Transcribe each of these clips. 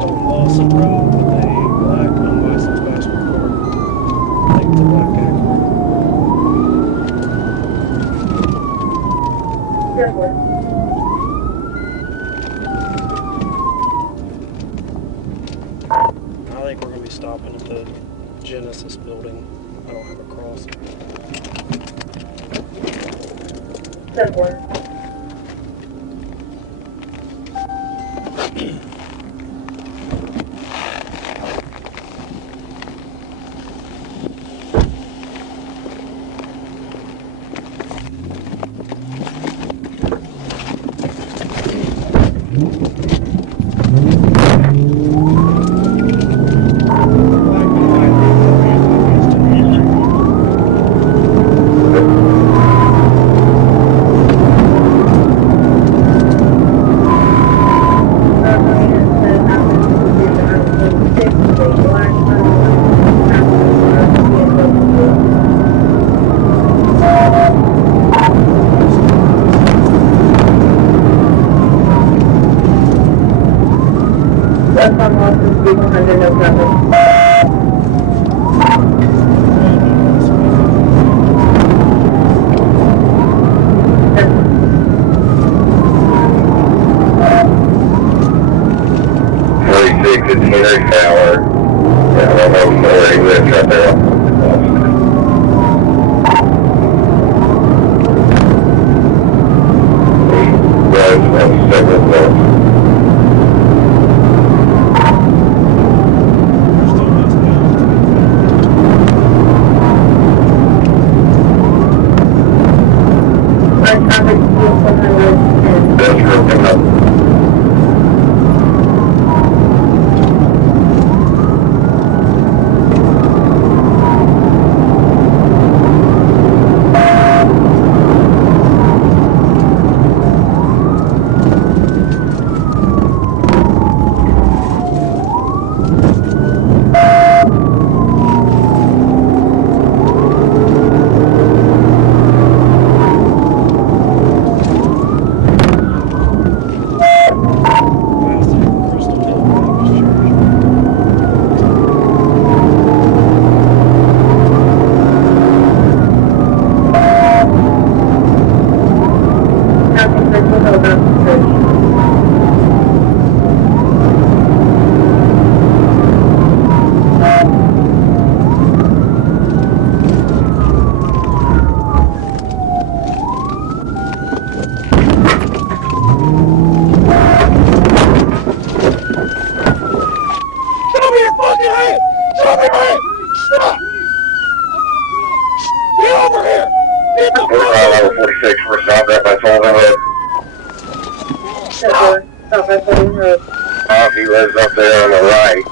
on Lawson Road with a black unlicensed passenger car. I think it's a black Acura. I think we're going to be stopping at the Genesis building. I don't have a cross. 10-4. That's on Lawson, 100, no problem. It's Henry Fowler. Yeah, I don't know where he lives right there. He does have several blocks. That's real coming up. He lives up there on the right,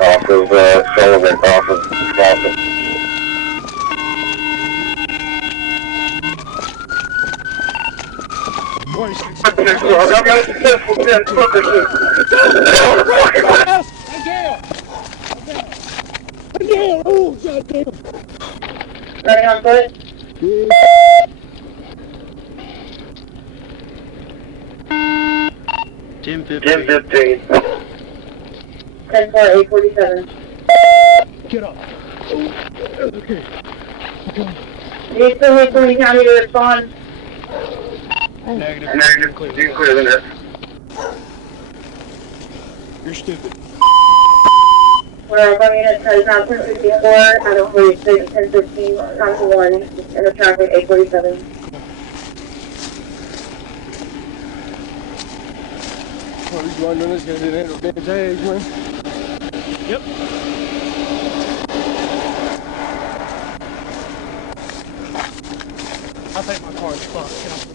off of Sullivan, off of Lawson. Oh, goddamn. Ready on foot? 10-15. 10-4, 847. Get up. Okay. Do you still need Boone County to respond? Negative. Negative. You can clear the net. You're stupid. We're running at 10,054. I don't believe it's 1015, time to 1, in the traffic, 847. What are you doing this? Gonna do that with Ben's man? Yep. I think my car's fucked.